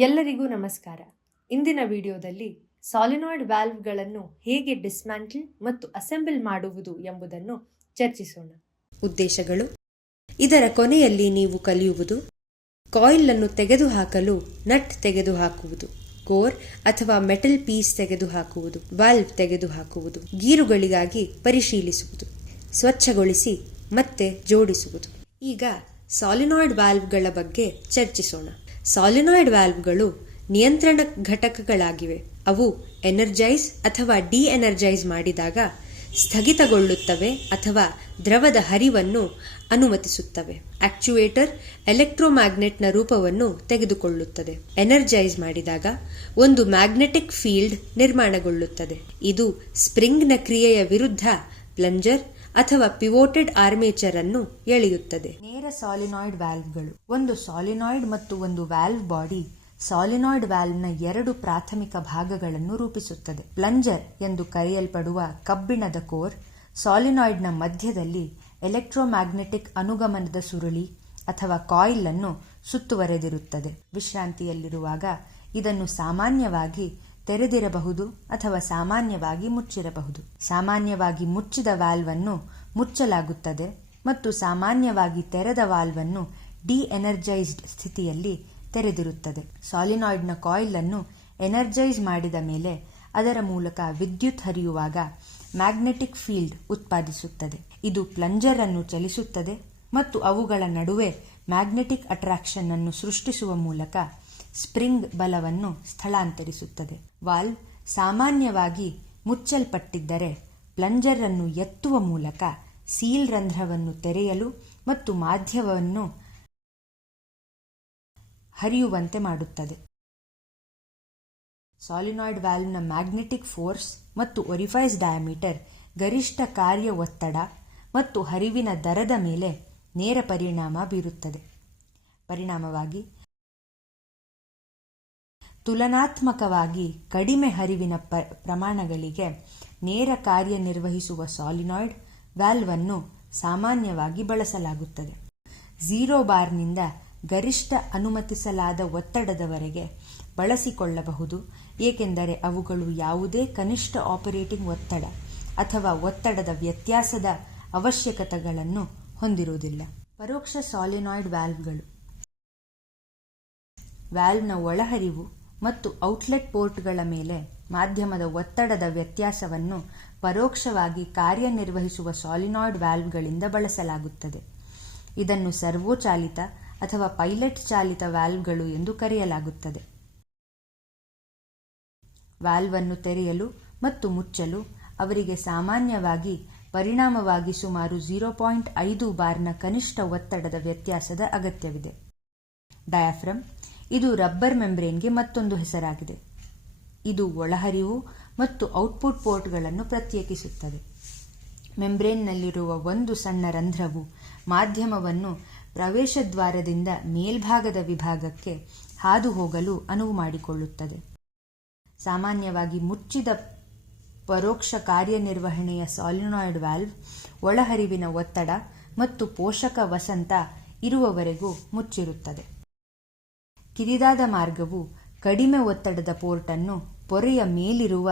ಎಲ್ಲರಿಗೂ ನಮಸ್ಕಾರ. ಇಂದಿನ ವಿಡಿಯೋದಲ್ಲಿ ಸಾಲಿನಾಯ್ಡ್ ವ್ಯಾಲ್ವ್ಗಳನ್ನು ಹೇಗೆ ಡಿಸ್ಮ್ಯಾಂಟಲ್ ಮತ್ತು ಅಸೆಂಬಲ್ ಮಾಡುವುದು ಎಂಬುದನ್ನು ಚರ್ಚಿಸೋಣ. ಉದ್ದೇಶಗಳು: ಇದರ ಕೊನೆಯಲ್ಲಿ ನೀವು ಕಲಿಯುವುದು ಕಾಯಿಲ್ ಅನ್ನು ತೆಗೆದುಹಾಕಲು ನಟ್ ತೆಗೆದುಹಾಕುವುದು, ಕೋರ್ ಅಥವಾ ಮೆಟಲ್ ಪೀಸ್ ತೆಗೆದುಹಾಕುವುದು, ವಾಲ್ವ್ ತೆಗೆದುಹಾಕುವುದು, ಗೀರುಗಳಿಗಾಗಿ ಪರಿಶೀಲಿಸುವುದು, ಸ್ವಚ್ಛಗೊಳಿಸಿ ಮತ್ತೆ ಜೋಡಿಸುವುದು. ಈಗ ಸಾಲಿನಾಯ್ಡ್ ವ್ಯಾಲ್ವ್ಗಳ ಬಗ್ಗೆ ಚರ್ಚಿಸೋಣ. ಸಾಲಿನಾಯ್ಡ್ ವ್ಯಾಲ್ವ್ಗಳು ನಿಯಂತ್ರಣ ಘಟಕಗಳಾಗಿವೆ. ಅವು ಎನರ್ಜೈಸ್ ಅಥವಾ ಡಿ ಎನರ್ಜೈಸ್ ಮಾಡಿದಾಗ ಸ್ಥಗಿತಗೊಳ್ಳುತ್ತವೆ ಅಥವಾ ದ್ರವದ ಹರಿವನ್ನು ಅನುಮತಿಸುತ್ತವೆ. ಆಕ್ಚುಯೇಟರ್ ಎಲೆಕ್ಟ್ರೋಮ್ಯಾಗ್ನೆಟ್ನ ರೂಪವನ್ನು ತೆಗೆದುಕೊಳ್ಳುತ್ತದೆ. ಎನರ್ಜೈಸ್ ಮಾಡಿದಾಗ ಒಂದು ಮ್ಯಾಗ್ನೆಟಿಕ್ ಫೀಲ್ಡ್ ನಿರ್ಮಾಣಗೊಳ್ಳುತ್ತದೆ. ಇದು ಸ್ಪ್ರಿಂಗ್ನ ಕ್ರಿಯೆಯ ವಿರುದ್ಧ ಪ್ಲಂಜರ್ ಅಥವಾ ಪಿವೋಟೆಡ್ ಆರ್ಮೇಚರ್ ಅನ್ನು ಎಳೆಯುತ್ತದೆ. ನೇರ ಸಾಲಿನಾಯ್ಡ್ ವ್ಯಾಲ್ವ್ಗಳು: ಒಂದು ಸಾಲಿನಾಯ್ಡ್ ಮತ್ತು ಒಂದು ವ್ಯಾಲ್ವ್ ಬಾಡಿ ಸಾಲಿನಾಯ್ಡ್ ವ್ಯಾಲ್ವ್ನ ಎರಡು ಪ್ರಾಥಮಿಕ ಭಾಗಗಳನ್ನು ರೂಪಿಸುತ್ತದೆ. ಪ್ಲಂಜರ್ ಎಂದು ಕರೆಯಲ್ಪಡುವ ಕಬ್ಬಿಣದ ಕೋರ್ ಸಾಲಿನಾಯ್ಡ್ನ ಮಧ್ಯದಲ್ಲಿ ಎಲೆಕ್ಟ್ರೋಮ್ಯಾಗ್ನೆಟಿಕ್ ಅನುಗಮನದ ಸುರುಳಿ ಅಥವಾ ಕಾಯಿಲ್ ಅನ್ನು ಸುತ್ತುವರೆದಿರುತ್ತದೆ. ವಿಶ್ರಾಂತಿಯಲ್ಲಿರುವಾಗ ಇದನ್ನು ಸಾಮಾನ್ಯವಾಗಿ ತೆರೆದಿರಬಹುದು ಅಥವಾ ಸಾಮಾನ್ಯವಾಗಿ ಮುಚ್ಚಿರಬಹುದು. ಸಾಮಾನ್ಯವಾಗಿ ಮುಚ್ಚಿದ ವಾಲ್ವ್ ಅನ್ನು ಮುಚ್ಚಲಾಗುತ್ತದೆ ಮತ್ತು ಸಾಮಾನ್ಯವಾಗಿ ತೆರೆದ ವಾಲ್ವ್ ಅನ್ನು ಡಿ ಎನರ್ಜೈಸ್ಡ್ ಸ್ಥಿತಿಯಲ್ಲಿ ತೆರೆದಿರುತ್ತದೆ. ಸಾಲಿನಾಯ್ಡ್ನ ಕಾಯಿಲ್ ಅನ್ನು ಎನರ್ಜೈಸ್ ಮಾಡಿದ ಮೇಲೆ ಅದರ ಮೂಲಕ ವಿದ್ಯುತ್ ಹರಿಯುವಾಗ ಮ್ಯಾಗ್ನೆಟಿಕ್ ಫೀಲ್ಡ್ ಉತ್ಪಾದಿಸುತ್ತದೆ. ಇದು ಪ್ಲಂಜರ್ ಅನ್ನು ಚಲಿಸುತ್ತದೆ ಮತ್ತು ಅವುಗಳ ನಡುವೆ ಮ್ಯಾಗ್ನೆಟಿಕ್ ಅಟ್ರಾಕ್ಷನ್ ಅನ್ನು ಸೃಷ್ಟಿಸುವ ಮೂಲಕ ಸ್ಪ್ರಿಂಗ್ ಬಲವನ್ನು ಸ್ಥಳಾಂತರಿಸುತ್ತದೆ. ವಾಲ್ವ್ ಸಾಮಾನ್ಯವಾಗಿ ಮುಚ್ಚಲ್ಪಟ್ಟಿದ್ದರೆ ಪ್ಲಂಜರ್ ಅನ್ನು ಎತ್ತುವ ಮೂಲಕ ಸೀಲ್ ರಂಧ್ರವನ್ನು ತೆರೆಯಲು ಮತ್ತು ಮಾಧ್ಯಮವನ್ನು ಹರಿಯುವಂತೆ ಮಾಡುತ್ತದೆ. ಸಾಲಿನಾಯ್ಡ್ ವ್ಯಾಲ್ವ್ನ ಮ್ಯಾಗ್ನೆಟಿಕ್ ಫೋರ್ಸ್ ಮತ್ತು ಒರಿಫೈಸ್ ಡಯಾಮೀಟರ್ ಗರಿಷ್ಠ ಕಾರ್ಯ ಒತ್ತಡ ಮತ್ತು ಹರಿವಿನ ದರದ ಮೇಲೆ ನೇರ ಪರಿಣಾಮ ಬೀರುತ್ತದೆ. ಪರಿಣಾಮವಾಗಿ ತುಲನಾತ್ಮಕವಾಗಿ ಕಡಿಮೆ ಹರಿವಿನ ಪ್ರಮಾಣಗಳಿಗೆ ನೇರ ಕಾರ್ಯನಿರ್ವಹಿಸುವ ಸಾಲಿನಾಯ್ಡ್ ವ್ಯಾಲ್ವ್ ಅನ್ನು ಸಾಮಾನ್ಯವಾಗಿ ಬಳಸಲಾಗುತ್ತದೆ. 0 ಬಾರ್ನಿಂದ ಗರಿಷ್ಠ ಅನುಮತಿಸಲಾದ ಒತ್ತಡದವರೆಗೆ ಬಳಸಿಕೊಳ್ಳಬಹುದು, ಏಕೆಂದರೆ ಅವುಗಳು ಯಾವುದೇ ಕನಿಷ್ಠ ಆಪರೇಟಿಂಗ್ ಒತ್ತಡ ಅಥವಾ ಒತ್ತಡದ ವ್ಯತ್ಯಾಸದ ಅವಶ್ಯಕತೆಗಳನ್ನು ಹೊಂದಿರುವುದಿಲ್ಲ. ಪರೋಕ್ಷ ಸಾಲಿನಾಯ್ಡ್ ವ್ಯಾಲ್ವ್ಗಳು: ವ್ಯಾಲ್ವ್ನ ಒಳಹರಿವು ಮತ್ತು ಔಟ್ಲೆಟ್ ಪೋರ್ಟ್ಗಳ ಮೇಲೆ ಮಾಧ್ಯಮದ ಒತ್ತಡದ ವ್ಯತ್ಯಾಸವನ್ನು ಪರೋಕ್ಷವಾಗಿ ಕಾರ್ಯನಿರ್ವಹಿಸುವ ಸಾಲಿನಾಯ್ಡ್ ವ್ಯಾಲ್ವ್ಗಳಿಂದ ಬಳಸಲಾಗುತ್ತದೆ. ಇದನ್ನು ಸರ್ವೋ ಚಾಲಿತ ಅಥವಾ ಪೈಲಟ್ ಚಾಲಿತ ವ್ಯಾಲ್ವ್ಗಳು ಎಂದು ಕರೆಯಲಾಗುತ್ತದೆ. ವ್ಯಾಲ್ವ್ ಅನ್ನು ತೆರೆಯಲು ಮತ್ತು ಮುಚ್ಚಲು ಅವರಿಗೆ ಸಾಮಾನ್ಯವಾಗಿ ಪರಿಣಾಮವಾಗಿ ಸುಮಾರು 0.5 ಬಾರ್ನ ಕನಿಷ್ಠ ಒತ್ತಡದ ವ್ಯತ್ಯಾಸದ ಅಗತ್ಯವಿದೆ. ಡಯಾಫ್ರಮ್: ಇದು ರಬ್ಬರ್ ಮೆಂಬ್ರೇನ್ಗೆ ಮತ್ತೊಂದು ಹೆಸರಾಗಿದೆ. ಇದು ಒಳಹರಿವು ಮತ್ತು ಔಟ್ಪುಟ್ ಪೋರ್ಟ್ಗಳನ್ನು ಪ್ರತ್ಯೇಕಿಸುತ್ತದೆ. ಮೆಂಬ್ರೇನ್ನಲ್ಲಿರುವ ಒಂದು ಸಣ್ಣ ರಂಧ್ರವು ಮಾಧ್ಯಮವನ್ನು ಪ್ರವೇಶದ್ವಾರದಿಂದ ಮೇಲ್ಭಾಗದ ವಿಭಾಗಕ್ಕೆ ಹಾದು ಹೋಗಲು ಅನುವು ಮಾಡಿಕೊಳ್ಳುತ್ತದೆ. ಸಾಮಾನ್ಯವಾಗಿ ಮುಚ್ಚಿದ ಪರೋಕ್ಷ ಕಾರ್ಯನಿರ್ವಹಣೆಯ ಸಾಲಿನಾಯ್ಡ್ ವ್ಯಾಲ್ವ್ ಒಳಹರಿವಿನ ಒತ್ತಡ ಮತ್ತು ಪೋಷಕ ವಸಂತ ಇರುವವರೆಗೂ ಮುಚ್ಚಿರುತ್ತದೆ. ಕಿರಿದಾದ ಮಾರ್ಗವು ಕಡಿಮೆ ಒತ್ತಡದ ಪೋರ್ಟ್ ಅನ್ನು ಪೊರೆಯ ಮೇಲಿರುವ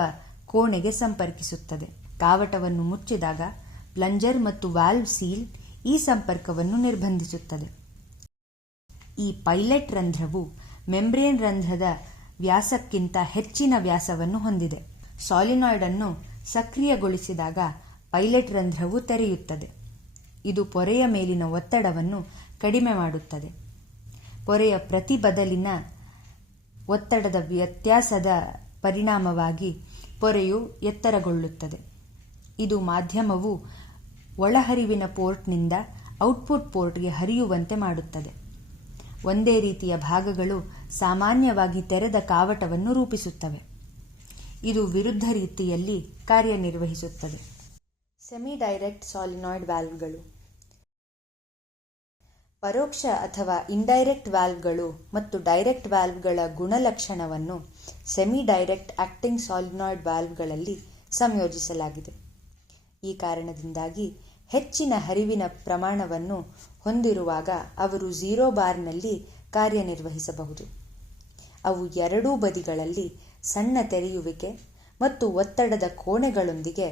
ಕೋಣೆಗೆ ಸಂಪರ್ಕಿಸುತ್ತದೆ. ಕಾವಟವನ್ನು ಮುಚ್ಚಿದಾಗ ಪ್ಲಂಜರ್ ಮತ್ತು ವಾಲ್ವ್ ಸೀಲ್ ಈ ಸಂಪರ್ಕವನ್ನು ನಿರ್ಬಂಧಿಸುತ್ತದೆ. ಈ ಪೈಲಟ್ ರಂಧ್ರವು ಮೆಂಬ್ರೇನ್ ರಂಧ್ರದ ವ್ಯಾಸಕ್ಕಿಂತ ಹೆಚ್ಚಿನ ವ್ಯಾಸವನ್ನು ಹೊಂದಿದೆ. ಸಾಲಿನಾಯ್ಡ್ ಅನ್ನು ಸಕ್ರಿಯಗೊಳಿಸಿದಾಗ ಪೈಲಟ್ ರಂಧ್ರವು ತೆರೆಯುತ್ತದೆ. ಇದು ಪೊರೆಯ ಮೇಲಿನ ಒತ್ತಡವನ್ನು ಕಡಿಮೆ ಮಾಡುತ್ತದೆ. ಪೊರೆಯ ಪ್ರತಿ ಬದಲಿನ ಒತ್ತಡದ ವ್ಯತ್ಯಾಸದ ಪರಿಣಾಮವಾಗಿ ಪೊರೆಯು ಎತ್ತರಗೊಳ್ಳುತ್ತದೆ. ಇದು ಮಾಧ್ಯಮವು ಒಳಹರಿವಿನ ಪೋರ್ಟ್ನಿಂದ ಔಟ್ಪುಟ್ ಪೋರ್ಟ್ಗೆ ಹರಿಯುವಂತೆ ಮಾಡುತ್ತದೆ. ಒಂದೇ ರೀತಿಯ ಭಾಗಗಳು ಸಾಮಾನ್ಯವಾಗಿ ತೆರೆದ ಕಾವಟವನ್ನು ರೂಪಿಸುತ್ತವೆ. ಇದು ವಿರುದ್ಧ ರೀತಿಯಲ್ಲಿ ಕಾರ್ಯನಿರ್ವಹಿಸುತ್ತದೆ. ಸೆಮಿ ಡೈರೆಕ್ಟ್ ಸಾಲಿನಾಯ್ಡ್ ವ್ಯಾಲ್ವ್ಗಳು: ಪರೋಕ್ಷ ಅಥವಾ ಇಂಡೈರೆಕ್ಟ್ ವ್ಯಾಲ್ವ್ಗಳು ಮತ್ತು ಡೈರೆಕ್ಟ್ ವ್ಯಾಲ್ವ್ಗಳ ಗುಣಲಕ್ಷಣವನ್ನು ಸೆಮಿ ಡೈರೆಕ್ಟ್ ಆಕ್ಟಿಂಗ್ ಸಾಲಿನಾಯ್ಡ್ ವ್ಯಾಲ್ವ್ಗಳಲ್ಲಿ ಸಂಯೋಜಿಸಲಾಗಿದೆ. ಈ ಕಾರಣದಿಂದಾಗಿ ಹೆಚ್ಚಿನ ಹರಿವಿನ ಪ್ರಮಾಣವನ್ನು ಹೊಂದಿರುವಾಗ ಅವರು 0 ಬಾರ್ನಲ್ಲಿ ಕಾರ್ಯನಿರ್ವಹಿಸಬಹುದು. ಅವು ಎರಡೂ ಬದಿಗಳಲ್ಲಿ ಸಣ್ಣ ತೆರೆಯುವಿಕೆ ಮತ್ತು ಒತ್ತಡದ ಕೋಣೆಗಳೊಂದಿಗೆ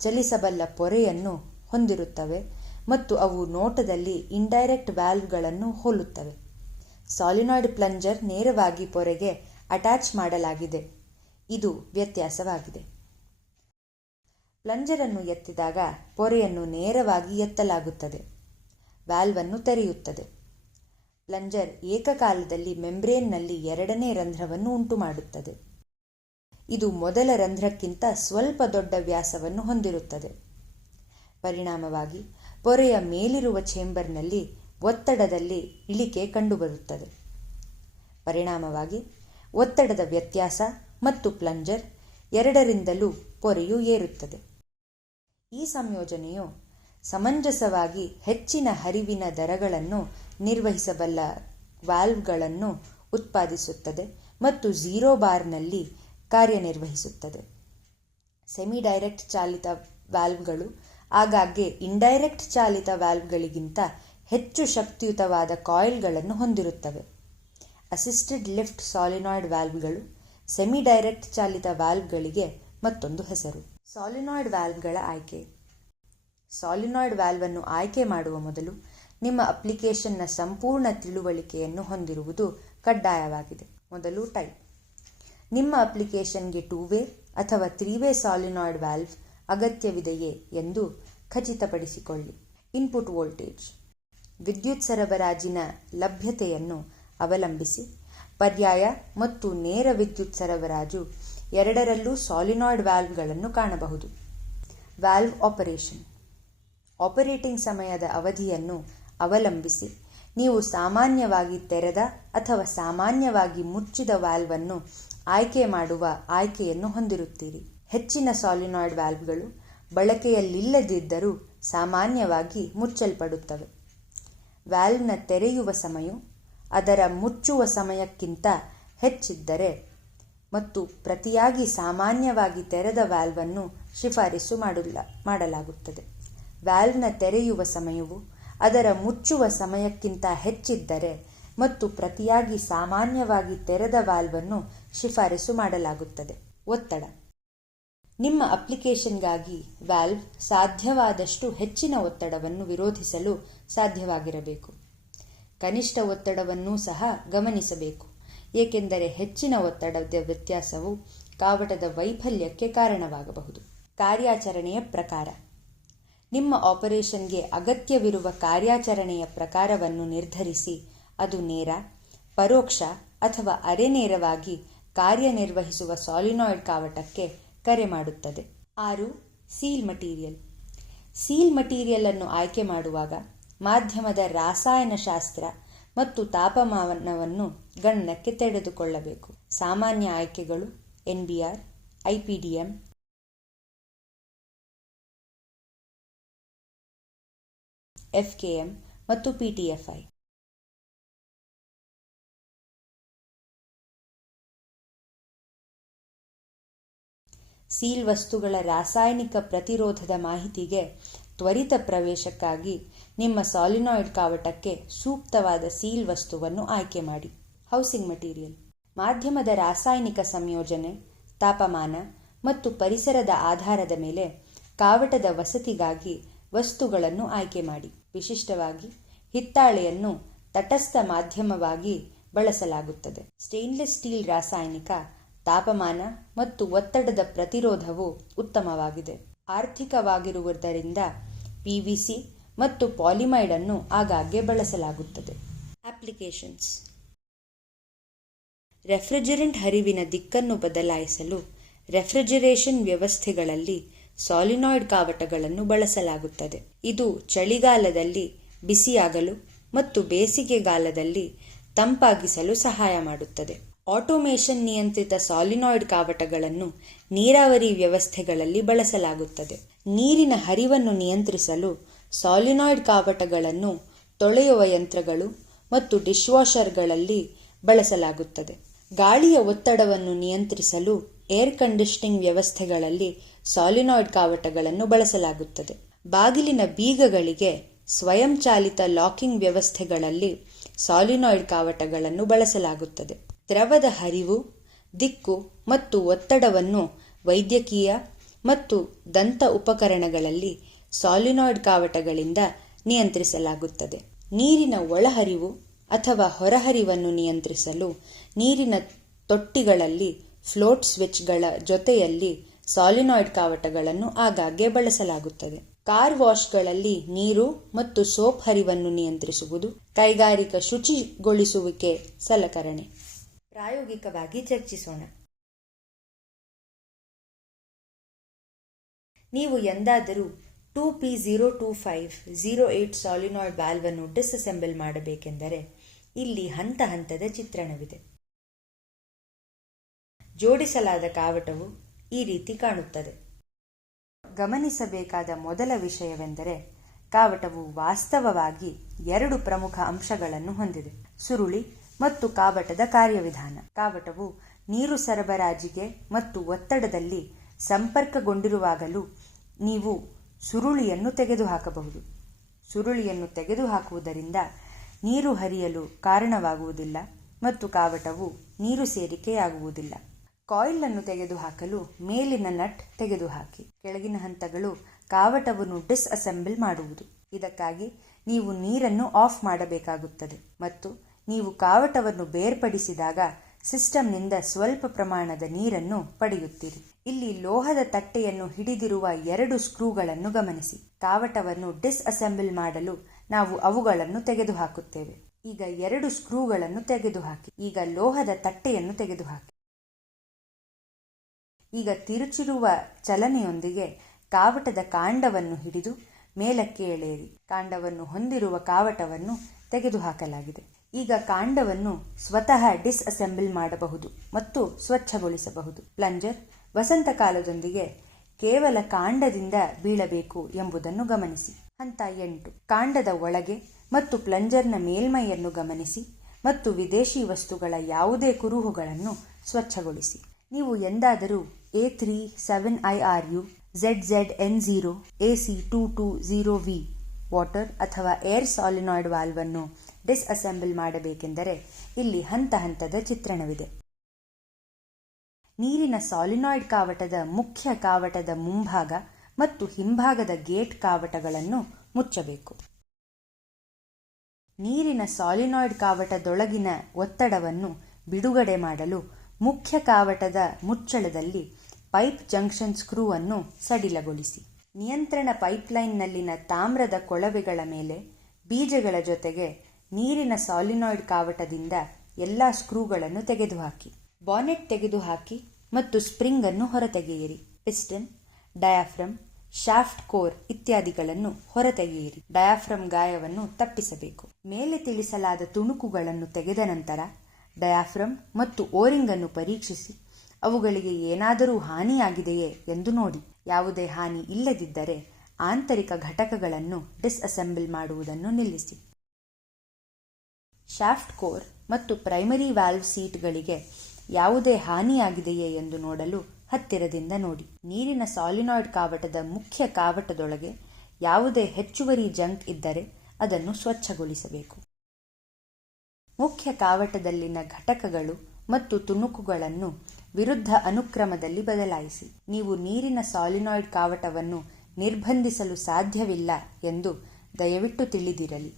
ಚಲಿಸಬಲ್ಲ ಪೊರೆಯನ್ನು ಹೊಂದಿರುತ್ತವೆ ಮತ್ತು ಅವು ನೋಟದಲ್ಲಿ ಇಂಡೈರೆಕ್ಟ್ ವ್ಯಾಲ್ವ್ಗಳನ್ನು ಹೋಲುತ್ತವೆ. ಸಾಲಿನಾಯ್ಡ್ ಪ್ಲಂಜರ್ ನೇರವಾಗಿ ಪೊರೆಗೆ ಅಟ್ಯಾಚ್ ಮಾಡಲಾಗಿದೆ. ಇದು ವ್ಯತ್ಯಾಸವಾಗಿದೆ. ಪ್ಲಂಜರನ್ನು ಎತ್ತಿದಾಗ ಪೊರೆಯನ್ನು ನೇರವಾಗಿ ಎತ್ತಲಾಗುತ್ತದೆ. ವ್ಯಾಲ್ವನ್ನು ತೆರೆಯುತ್ತದೆ. ಪ್ಲಂಜರ್ ಏಕಕಾಲದಲ್ಲಿ ಮೆಂಬ್ರೇನ್ನಲ್ಲಿ ಎರಡನೇ ರಂಧ್ರವನ್ನು ಉಂಟುಮಾಡುತ್ತದೆ. ಇದು ಮೊದಲ ರಂಧ್ರಕ್ಕಿಂತ ಸ್ವಲ್ಪ ದೊಡ್ಡ ವ್ಯಾಸವನ್ನು ಹೊಂದಿರುತ್ತದೆ. ಪರಿಣಾಮವಾಗಿ ಪೊರೆಯ ಮೇಲಿರುವ ಚೇಂಬರ್ನಲ್ಲಿ ಒತ್ತಡದಲ್ಲಿ ಇಳಿಕೆ ಕಂಡುಬರುತ್ತದೆ. ಪರಿಣಾಮವಾಗಿ ಒತ್ತಡದ ವ್ಯತ್ಯಾಸ ಮತ್ತು ಪ್ಲಂಜರ್ ಎರಡರಿಂದಲೂ ಪೊರೆಯು ಏರುತ್ತದೆ. ಈ ಸಂಯೋಜನೆಯು ಸಮಂಜಸವಾಗಿ ಹೆಚ್ಚಿನ ಹರಿವಿನ ದರಗಳನ್ನು ನಿರ್ವಹಿಸಬಲ್ಲ ವಾಲ್ವ್ಗಳನ್ನು ಉತ್ಪಾದಿಸುತ್ತದೆ ಮತ್ತು ಝೀರೋ ಬಾರ್ನಲ್ಲಿ ಕಾರ್ಯನಿರ್ವಹಿಸುತ್ತದೆ. ಸೆಮಿ ಡೈರೆಕ್ಟ್ ಚಾಲಿತ ವಾಲ್ವ್ಗಳು ಆಗಾಗ್ಗೆ ಇಂಡೈರೆಕ್ಟ್ ಚಾಲಿತ ವಾಲ್ವ್ಗಳಿಗಿಂತ ಹೆಚ್ಚು ಶಕ್ತಿಯುತವಾದ ಕಾಯಿಲ್ಗಳನ್ನು ಹೊಂದಿರುತ್ತವೆ. ಅಸಿಸ್ಟೆಡ್ ಲಿಫ್ಟ್ ಸಾಲಿನಾಯ್ಡ್ ವಾಲ್ವ್ಗಳು ಸೆಮಿ ಡೈರೆಕ್ಟ್ ಚಾಲಿತ ವಾಲ್ವ್ಗಳಿಗೆ ಮತ್ತೊಂದು ಹೆಸರು. ಸಾಲಿನಾಯ್ಡ್ ವಾಲ್ವ್ಗಳ ಆಯ್ಕೆ. ಸಾಲಿನಾಯ್ಡ್ ವಾಲ್ವನ್ನು ಆಯ್ಕೆ ಮಾಡುವ ಮೊದಲು ನಿಮ್ಮ ಅಪ್ಲಿಕೇಶನ್ನ ಸಂಪೂರ್ಣ ತಿಳುವಳಿಕೆಯನ್ನು ಹೊಂದಿರುವುದು ಕಡ್ಡಾಯವಾಗಿದೆ. ಮೊದಲು ಟೈಪ್. ನಿಮ್ಮ ಅಪ್ಲಿಕೇಶನ್ಗೆ 2-ವೇ ಅಥವಾ 3-ವೇ ಸಾಲಿನಾಯ್ಡ್ ವಾಲ್ವ್ ಅಗತ್ಯವಿದೆಯೇ ಎಂದು ಖಚಿತಪಡಿಸಿಕೊಳ್ಳಿ. Input voltage. ವಿದ್ಯುತ್ ಸರಬರಾಜಿನ ಲಭ್ಯತೆಯನ್ನು ಅವಲಂಬಿಸಿ ಪರ್ಯಾಯ ಮತ್ತು ನೇರ ವಿದ್ಯುತ್ ಸರಬರಾಜು ಎರಡರಲ್ಲೂ ಸಾಲಿನಾಯ್ಡ್ ವಾಲ್ವ್ಗಳನ್ನು ಕಾಣಬಹುದು. Valve operation. ಆಪರೇಟಿಂಗ್ ಸಮಯದ ಅವಧಿಯನ್ನು ಅವಲಂಬಿಸಿ ನೀವು ಸಾಮಾನ್ಯವಾಗಿ ತೆರೆದ ಅಥವಾ ಸಾಮಾನ್ಯವಾಗಿ ಮುಚ್ಚಿದ ವಾಲ್ವನ್ನು ಆಯ್ಕೆ ಮಾಡುವ ಆಯ್ಕೆಯನ್ನು ಹೊಂದಿರುತ್ತೀರಿ. ಹೆಚ್ಚಿನ ಸಾಲಿನಾಯ್ಡ್ ವಾಲ್ವ್ಗಳು ಬಳಕೆಯಲ್ಲಿಲ್ಲದಿದ್ದರೂ ಸಾಮಾನ್ಯವಾಗಿ ಮುಚ್ಚಲ್ಪಡುತ್ತವೆ. ವಾಲ್ವ್ನ ತೆರೆಯುವ ಸಮಯವು ಅದರ ಮುಚ್ಚುವ ಸಮಯಕ್ಕಿಂತ ಹೆಚ್ಚಿದ್ದರೆ ಮತ್ತು ಪ್ರತಿಯಾಗಿ ಸಾಮಾನ್ಯವಾಗಿ ತೆರೆದ ವಾಲ್ವನ್ನು ಶಿಫಾರಸು ಮಾಡಲಾಗುತ್ತದೆ. ವಾಲ್ವ್ನ ತೆರೆಯುವ ಸಮಯವು ಅದರ ಮುಚ್ಚುವ ಸಮಯಕ್ಕಿಂತ ಹೆಚ್ಚಿದ್ದರೆ ಮತ್ತು ಪ್ರತಿಯಾಗಿ ಸಾಮಾನ್ಯವಾಗಿ ತೆರೆದ ವಾಲ್ವನ್ನು ಶಿಫಾರಸು ಮಾಡಲಾಗುತ್ತದೆ. ಒತ್ತಡ. ನಿಮ್ಮ ಅಪ್ಲಿಕೇಶನ್ಗಾಗಿ ವಾಲ್ವ್ ಸಾಧ್ಯವಾದಷ್ಟು ಹೆಚ್ಚಿನ ಒತ್ತಡವನ್ನು ವಿರೋಧಿಸಲು ಸಾಧ್ಯವಾಗಿರಬೇಕು. ಕನಿಷ್ಠ ಒತ್ತಡವನ್ನೂ ಸಹ ಗಮನಿಸಬೇಕು, ಏಕೆಂದರೆ ಹೆಚ್ಚಿನ ಒತ್ತಡದ ವ್ಯತ್ಯಾಸವು ಕಾವಟದ ವೈಫಲ್ಯಕ್ಕೆ ಕಾರಣವಾಗಬಹುದು. ಕಾರ್ಯಾಚರಣೆಯ ಪ್ರಕಾರ. ನಿಮ್ಮ ಆಪರೇಷನ್ಗೆ ಅಗತ್ಯವಿರುವ ಕಾರ್ಯಾಚರಣೆಯ ಪ್ರಕಾರವನ್ನು ನಿರ್ಧರಿಸಿ ಅದು ನೇರ, ಪರೋಕ್ಷ ಅಥವಾ ಅರೆನೇರವಾಗಿ ಕಾರ್ಯನಿರ್ವಹಿಸುವ ಸಾಲಿನಾಯ್ಡ್ ಕಾವಟಕ್ಕೆ ಕರೆ ಮಾಡುತ್ತದೆ. 6. Seal material. ಸೀಲ್ ಮಟೀರಿಯಲ್ ಅನ್ನು ಆಯ್ಕೆ ಮಾಡುವಾಗ ಮಾಧ್ಯಮದ ರಾಸಾಯನಶಾಸ್ತ್ರ ಮತ್ತು ತಾಪಮಾನವನ್ನು ಗಣನಕ್ಕೆ ತೆಗೆದುಕೊಳ್ಳಬೇಕು. ಸಾಮಾನ್ಯ ಆಯ್ಕೆಗಳು NBR, IPDM, FKM ಮತ್ತು PTFI. ಸೀಲ್ ವಸ್ತುಗಳ ರಾಸಾಯನಿಕ ಪ್ರತಿರೋಧದ ಮಾಹಿತಿಗೆ ತ್ವರಿತ ಪ್ರವೇಶಕ್ಕಾಗಿ ನಿಮ್ಮ ಸಾಲಿನಾಯ್ಡ್ ಕಾವಟಕ್ಕೆ ಸೂಕ್ತವಾದ ಸೀಲ್ ವಸ್ತುವನ್ನು ಆಯ್ಕೆ ಮಾಡಿ. Housing material. ಮಾಧ್ಯಮದ ರಾಸಾಯನಿಕ ಸಂಯೋಜನೆ, ತಾಪಮಾನ ಮತ್ತು ಪರಿಸರದ ಆಧಾರದ ಮೇಲೆ ಕಾವಟದ ವಸತಿಗಾಗಿ ವಸ್ತುಗಳನ್ನು ಆಯ್ಕೆ ಮಾಡಿ. ವಿಶಿಷ್ಟವಾಗಿ ಹಿತ್ತಾಳೆಯನ್ನು ತಟಸ್ಥ ಮಾಧ್ಯಮವಾಗಿ ಬಳಸಲಾಗುತ್ತದೆ. ಸ್ಟೇನ್ಲೆಸ್ ಸ್ಟೀಲ್ ರಾಸಾಯನಿಕ, ತಾಪಮಾನ ಮತ್ತು ಒತ್ತಡದ ಪ್ರತಿರೋಧವು ಉತ್ತಮವಾಗಿದೆ. ಆರ್ಥಿಕವಾಗಿರುವುದರಿಂದ PVC ಮತ್ತು ಪಾಲಿಮೈಡ್ ಅನ್ನು ಆಗಾಗ್ಗೆ ಬಳಸಲಾಗುತ್ತದೆ. ಅಪ್ಲಿಕೇಶನ್ಸ್. ರೆಫ್ರಿಜರೆಂಟ್ ಹರಿವಿನ ದಿಕ್ಕನ್ನು ಬದಲಾಯಿಸಲು ರೆಫ್ರಿಜರೇಷನ್ ವ್ಯವಸ್ಥೆಗಳಲ್ಲಿ ಸಾಲಿನಾಯ್ಡ್ ಕಾವಟಗಳನ್ನು ಬಳಸಲಾಗುತ್ತದೆ. ಇದು ಚಳಿಗಾಲದಲ್ಲಿ ಬಿಸಿಯಾಗಲು ಮತ್ತು ಬೇಸಿಗೆಗಾಲದಲ್ಲಿ ತಂಪಾಗಿಸಲು ಸಹಾಯ ಮಾಡುತ್ತದೆ. ಆಟೋಮೇಷನ್ ನಿಯಂತ್ರಿತ ಸಾಲಿನಾಯ್ಡ್ ಕಾವಟಗಳನ್ನು ನೀರಾವರಿ ವ್ಯವಸ್ಥೆಗಳಲ್ಲಿ ಬಳಸಲಾಗುತ್ತದೆ. ನೀರಿನ ಹರಿವನ್ನು ನಿಯಂತ್ರಿಸಲು ಸಾಲಿನಾಯ್ಡ್ ಕಾವಟಗಳನ್ನು ತೊಳೆಯುವ ಯಂತ್ರಗಳು ಮತ್ತು ಡಿಶ್ವಾಷರ್ಗಳಲ್ಲಿ ಬಳಸಲಾಗುತ್ತದೆ. ಗಾಳಿಯ ಒತ್ತಡವನ್ನು ನಿಯಂತ್ರಿಸಲು ಏರ್ ಕಂಡೀಷನಿಂಗ್ ವ್ಯವಸ್ಥೆಗಳಲ್ಲಿ ಸಾಲಿನಾಯ್ಡ್ ಕಾವಟಗಳನ್ನು ಬಳಸಲಾಗುತ್ತದೆ. ಬಾಗಿಲಿನ ಬೀಗಗಳಿಗೆ ಸ್ವಯಂಚಾಲಿತ ಲಾಕಿಂಗ್ ವ್ಯವಸ್ಥೆಗಳಲ್ಲಿ ಸಾಲಿನಾಯ್ಡ್ ಕಾವಟಗಳನ್ನು ಬಳಸಲಾಗುತ್ತದೆ. ದ್ರವದ ಹರಿವು, ದಿಕ್ಕು ಮತ್ತು ಒತ್ತಡವನ್ನು ವೈದ್ಯಕೀಯ ಮತ್ತು ದಂತ ಉಪಕರಣಗಳಲ್ಲಿ ಸಾಲಿನಾಯ್ಡ್ ಕಾವಟಗಳಿಂದ ನಿಯಂತ್ರಿಸಲಾಗುತ್ತದೆ. ನೀರಿನ ಒಳಹರಿವು ಅಥವಾ ಹೊರಹರಿವನ್ನು ನಿಯಂತ್ರಿಸಲು ನೀರಿನ ತೊಟ್ಟಿಗಳಲ್ಲಿ ಫ್ಲೋಟ್ ಸ್ವಿಚ್ಗಳ ಜೊತೆಯಲ್ಲಿ ಸಾಲಿನಾಯ್ಡ್ ಕಾವಟಗಳನ್ನು ಆಗಾಗ್ಗೆ ಬಳಸಲಾಗುತ್ತದೆ. ಕಾರ್ ವಾಶ್ಗಳಲ್ಲಿ ನೀರು ಮತ್ತು ಸೋಪ್ ಹರಿವನ್ನು ನಿಯಂತ್ರಿಸುವುದು ಕೈಗಾರಿಕಾ ಶುಚಿಗೊಳಿಸುವಿಕೆ ಸಲಕರಣೆ. ಪ್ರಾಯೋಗಿಕವಾಗಿ ಚರ್ಚಿಸೋಣ. ನೀವು ಎಂದಾದರೂ 2P02508 ಸಾಲಿನಾಯ್ಡ್ ವಾಲ್ವ್ ಅನ್ನು ಡಿಸ್ಅಸೆಂಬಲ್ ಮಾಡಬೇಕೆಂದರೆ ಇಲ್ಲಿ ಹಂತ ಹಂತದ ಚಿತ್ರಣವಿದೆ. ಜೋಡಿಸಲಾದ ಕಾವಟವು ಈ ರೀತಿ ಕಾಣುತ್ತದೆ. ಗಮನಿಸಬೇಕಾದ ಮೊದಲ ವಿಷಯವೆಂದರೆ ಕಾವಟವು ವಾಸ್ತವವಾಗಿ 2 ಪ್ರಮುಖ ಅಂಶಗಳನ್ನು ಹೊಂದಿದೆ: ಸುರುಳಿ ಮತ್ತು ಕಾವಟದ ಕಾರ್ಯವಿಧಾನ. ಕಾವಟವು ನೀರು ಸರಬರಾಜಿಗೆ ಮತ್ತು ಒತ್ತಡದಲ್ಲಿ ಸಂಪರ್ಕಗೊಂಡಿರುವಾಗಲೂ ನೀವು ಸುರುಳಿಯನ್ನು ತೆಗೆದುಹಾಕಬಹುದು. ಸುರುಳಿಯನ್ನು ತೆಗೆದುಹಾಕುವುದರಿಂದ ನೀರು ಹರಿಯಲು ಕಾರಣವಾಗುವುದಿಲ್ಲ ಮತ್ತು ಕಾವಟವು ನೀರು ಸೇರಿಕೆಯಾಗುವುದಿಲ್ಲ. ಕಾಯಿಲ್ ಅನ್ನು ತೆಗೆದುಹಾಕಲು ಮೇಲಿನ ನಟ್ ತೆಗೆದುಹಾಕಿ. ಕೆಳಗಿನ ಹಂತಗಳು ಕಾವಟವನ್ನು ಡಿಸ್ಅಸೆಂಬಲ್ ಮಾಡುವುದು. ಇದಕ್ಕಾಗಿ ನೀವು ನೀರನ್ನು ಆಫ್ ಮಾಡಬೇಕಾಗುತ್ತದೆ ಮತ್ತು ನೀವು ಕಾವಟವನ್ನು ಬೇರ್ಪಡಿಸಿದಾಗ ಸಿಸ್ಟಮ್ನಿಂದ ಸ್ವಲ್ಪ ಪ್ರಮಾಣದ ನೀರನ್ನು ಪಡೆಯುತ್ತೀರಿ. ಇಲ್ಲಿ ಲೋಹದ ತಟ್ಟೆಯನ್ನು ಹಿಡಿದಿರುವ 2 ಸ್ಕ್ರೂಗಳನ್ನು ಗಮನಿಸಿ. ಕಾವಟವನ್ನು ಡಿಸ್ಅಸೆಂಬಲ್ ಮಾಡಲು ನಾವು ಅವುಗಳನ್ನು ತೆಗೆದುಹಾಕುತ್ತೇವೆ. ಈಗ 2 ಸ್ಕ್ರೂಗಳನ್ನು ತೆಗೆದುಹಾಕಿ. ಈಗ ಲೋಹದ ತಟ್ಟೆಯನ್ನು ತೆಗೆದುಹಾಕಿ. ಈಗ ತಿರುಚಿರುವ ಚಲನೆಯೊಂದಿಗೆ ಕಾವಟದ ಕಾಂಡವನ್ನು ಹಿಡಿದು ಮೇಲಕ್ಕೆ ಎಳೆಯಿರಿ. ಕಾಂಡವನ್ನು ಹೊಂದಿರುವ ಕಾವಟವನ್ನು ತೆಗೆದುಹಾಕಲಾಗಿದೆ. ಈಗ ಕಾಂಡವನ್ನು ಸ್ವತಃ ಡಿಸ್ಅಸೆಂಬಲ್ ಮಾಡಬಹುದು ಮತ್ತು ಸ್ವಚ್ಛಗೊಳಿಸಬಹುದು. ಪ್ಲಂಜರ್ ವಸಂತಕಾಲದೊಂದಿಗೆ ಕೇವಲ ಕಾಂಡದಿಂದ ಬೀಳಬೇಕು ಎಂಬುದನ್ನು ಗಮನಿಸಿ. ಹಂತ 8. ಕಾಂಡದ ಒಳಗೆ ಮತ್ತು ಪ್ಲಂಜರ್ನ ಮೇಲ್ಮೈಯನ್ನು ಗಮನಿಸಿ ಮತ್ತು ವಿದೇಶಿ ವಸ್ತುಗಳ ಯಾವುದೇ ಕುರುಹುಗಳನ್ನು ಸ್ವಚ್ಛಗೊಳಿಸಿ. ನೀವು ಎಂದಾದರೂ A37IRU, ZZN0, AC220V ವಾಟರ್ ಅಥವಾ ಏರ್ ಸಾಲಿನಾಯ್ಡ್ ವಾಲ್ವ್ ಅನ್ನು ಡಿಸ್ಅಸೆಂಬಲ್ ಮಾಡಬೇಕೆಂದರೆ ಇಲ್ಲಿ ಹಂತ ಹಂತದ ಚಿತ್ರಣವಿದೆ. ನೀರಿನ ಸಾಲಿನಾಯ್ಡ್ ಕಾವಟದ ಮುಖ್ಯ ಕಾವಟದ ಮುಂಭಾಗ ಮತ್ತು ಹಿಂಭಾಗದ ಗೇಟ್ ಕಾವಟಗಳನ್ನು ಮುಚ್ಚಬೇಕು. ನೀರಿನ ಸಾಲಿನಾಯ್ಡ್ ಕಾವಟದೊಳಗಿನ ಒತ್ತಡವನ್ನು ಬಿಡುಗಡೆ ಮಾಡಲು ಮುಖ್ಯ ಕಾವಟದ ಮುಚ್ಚಳದಲ್ಲಿ ಪೈಪ್ ಜಂಕ್ಷನ್ ಸ್ಕ್ರೂ ಅನ್ನು ಸಡಿಲಗೊಳಿಸಿ. ನಿಯಂತ್ರಣ ಪೈಪ್ಲೈನ್ನಲ್ಲಿನ ತಾಮ್ರದ ಕೊಳವೆಗಳ ಮೇಲೆ ಬೀಜಗಳ ಜೊತೆಗೆ ನೀರಿನ ಸಾಲಿನಾಯ್ಡ್ ಕಾವಟದಿಂದ ಎಲ್ಲ ಸ್ಕ್ರೂಗಳನ್ನು ತೆಗೆದುಹಾಕಿ. ಬಾನೆಟ್ ತೆಗೆದುಹಾಕಿ ಮತ್ತು ಸ್ಪ್ರಿಂಗ್ ಅನ್ನು ಹೊರತೆಗೆಯಿರಿ. ಪಿಸ್ಟನ್, ಡಯಾಫ್ರಮ್, ಶಾಫ್ಟ್ ಕೋರ್ ಇತ್ಯಾದಿಗಳನ್ನು ಹೊರತೆಗೆಯಿರಿ. ಡಯಾಫ್ರಮ್ ಗಾಯವನ್ನು ತಪ್ಪಿಸಬೇಕು. ಮೇಲೆ ತಿಳಿಸಲಾದ ತುಣುಕುಗಳನ್ನು ತೆಗೆದ ನಂತರ ಡಯಾಫ್ರಮ್ ಮತ್ತು ಓರಿಂಗ್ ಅನ್ನು ಪರೀಕ್ಷಿಸಿ ಅವುಗಳಿಗೆ ಏನಾದರೂ ಹಾನಿಯಾಗಿದೆಯೇ ಎಂದು ನೋಡಿ. ಯಾವುದೇ ಹಾನಿ ಇಲ್ಲದಿದ್ದರೆ ಆಂತರಿಕ ಘಟಕಗಳನ್ನು ಡಿಸ್ಅಸೆಂಬಲ್ ಮಾಡುವುದನ್ನು ನಿಲ್ಲಿಸಿ. ಶಾಫ್ಟ್ ಕೋರ್ ಮತ್ತು ಪ್ರೈಮರಿ ವಾಲ್ವ್ ಸೀಟ್ಗಳಿಗೆ ಯಾವುದೇ ಹಾನಿಯಾಗಿದೆಯೇ ಎಂದು ನೋಡಲು ಹತ್ತಿರದಿಂದ ನೋಡಿ. ನೀರಿನ ಸಾಲಿನಾಯ್ಡ್ ಕಾವಟದ ಮುಖ್ಯ ಕಾವಟದೊಳಗೆ ಯಾವುದೇ ಹೆಚ್ಚುವರಿ ಜಂಕ್ ಇದ್ದರೆ ಅದನ್ನು ಸ್ವಚ್ಛಗೊಳಿಸಬೇಕು. ಮುಖ್ಯ ಕಾವಟದಲ್ಲಿನ ಘಟಕಗಳು ಮತ್ತು ತುಣುಕುಗಳನ್ನು ವಿರುದ್ಧ ಅನುಕ್ರಮದಲ್ಲಿ ಬದಲಾಯಿಸಿ. ನೀವು ನೀರಿನ ಸಾಲಿನಾಯ್ಡ್ ಕಾವಟವನ್ನು ನಿರ್ಬಂಧಿಸಲು ಸಾಧ್ಯವಿಲ್ಲ ಎಂದು ದಯವಿಟ್ಟು ತಿಳಿದಿರಲಿ.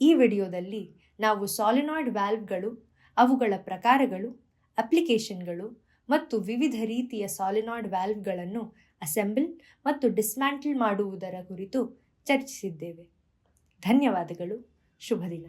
ಈ ವಿಡಿಯೋದಲ್ಲಿ ನಾವು ಸಾಲಿನಾಯ್ಡ್ ವಾಲ್ವ್ಗಳು, ಅವುಗಳ ಪ್ರಕಾರಗಳು, ಅಪ್ಲಿಕೇಶನ್ಗಳು ಮತ್ತು ವಿವಿಧ ರೀತಿಯ ಸಾಲಿನಾಯ್ಡ್ ವಾಲ್ವ್ಗಳನ್ನು ಅಸೆಂಬಲ್ ಮತ್ತು ಡಿಸ್ಮ್ಯಾಂಟಲ್ ಮಾಡುವುದರ ಕುರಿತು ಚರ್ಚಿಸಿದ್ದೇವೆ. ಧನ್ಯವಾದಗಳು. ಶುಭ ದಿನ.